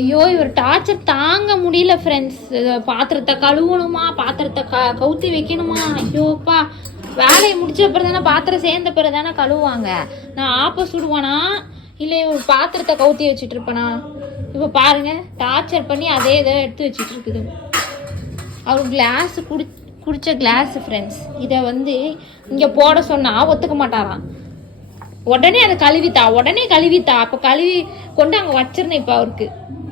ஐயோ இவர் டார்ச்சர் தாங்க முடியல ஃப்ரெண்ட்ஸ். பாத்திரத்தை கழுவணுமா, பாத்திரத்தை கவுத்தி வைக்கணுமா, ஐயோப்பா. வேலையை முடிச்ச பிறகு தானே, பாத்திரம் சேர்ந்த பிறகு தானே கழுவுவாங்க. நான் ஆப்ப சுடுவானா இல்லை பாத்திரத்தை கவுத்தி வச்சுட்டு இருப்பேனா? இப்போ பாருங்க டார்ச்சர் பண்ணி அதே இதை எடுத்து வச்சுட்டு இருக்குது. அவர் கிளாஸ் குடிச்ச கிளாஸ் ஃப்ரெண்ட்ஸ். இதை இங்கே போட சொன்னால் ஒத்துக்க மாட்டாராம். உடனே அதை கழுவித்தா, உடனே கழுவித்தா. அப்போ கழுவி கொண்டு அங்கே வச்சிருந்தேன். இப்போ அவருக்கு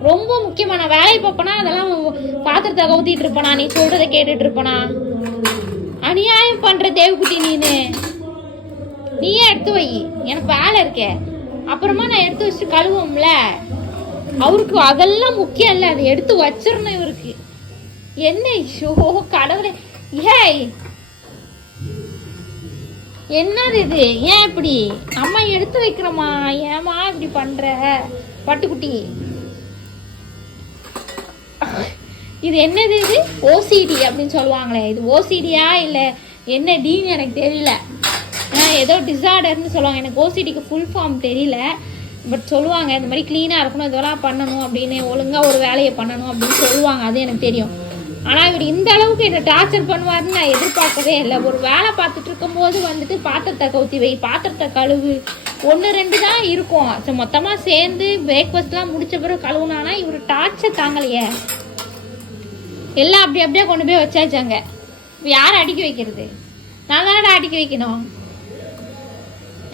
ரொம்ப முக்கியமான வேலையை பார்ப்பனா அதெல்லாம் பாத்திரத்தை கவுத்திட்டு இருப்பனா, நீ சொல்றதை கேட்டுட்டு இருப்பனா? அநியாயம் பண்ற தேவகுட்டி நீயே எடுத்து வை, எனக்கு வேலை இருக்க. அப்புறமா நான் எடுத்து வச்சுட்டு கழுவோம்ல. அவருக்கு அதெல்லாம் முக்கியம் இல்லை, அதை எடுத்து வச்சிடணும் இவருக்கு. என்ன ஷோ கடவுளே. ஏய் என்னது இது? ஏன் இப்படி அம்மா எடுத்து வைக்கிறோமா? ஏமா இப்படி பண்ற பட்டுக்குட்டி? இது என்னது? இது ஓசிடி அப்படின்னு சொல்லுவாங்களே, இது ஓசிடியா இல்லை என்ன டின்னு எனக்கு தெரியல. ஏதோ டிசார்டர்னு சொல்லுவாங்க. எனக்கு ஓசிடிக்கு ஃபுல் ஃபார்ம் தெரியல. பட் சொல்லுவாங்க இந்த மாதிரி க்ளீனாக இருக்கணும், இதெல்லாம் பண்ணணும் அப்படின்னு, ஒழுங்காக ஒரு வேலையை பண்ணணும் அப்படின்னு சொல்லுவாங்க. அது எனக்கு தெரியும். ஆனால் இவர் இந்த அளவுக்கு என்னை டார்ச்சர் பண்ணுவாருன்னு நான் எதிர்பார்க்கவே இல்லை. ஒரு வேலை பார்த்துட்டு இருக்கும்போது பாத்திரத்தை கவுத்தி வை, பாத்திரத்தை கழுவு, 1-2 தான் இருக்கும். ஸோ மொத்தமாக சேர்ந்து பிரேக்ஃபாஸ்ட்லாம் முடிச்ச பிறகு கழுவுனானா இவர் டார்ச்சர் தாங்கலையே. எல்லாம் அப்படியே கொண்டு போய் வச்சாச்சாங்க. இப்போ யார் அடிக்க வைக்கிறது? நான் தானடா அடிக்க வைக்கணும்.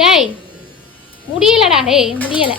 டேய் முடியலடா, டேய் முடியலை.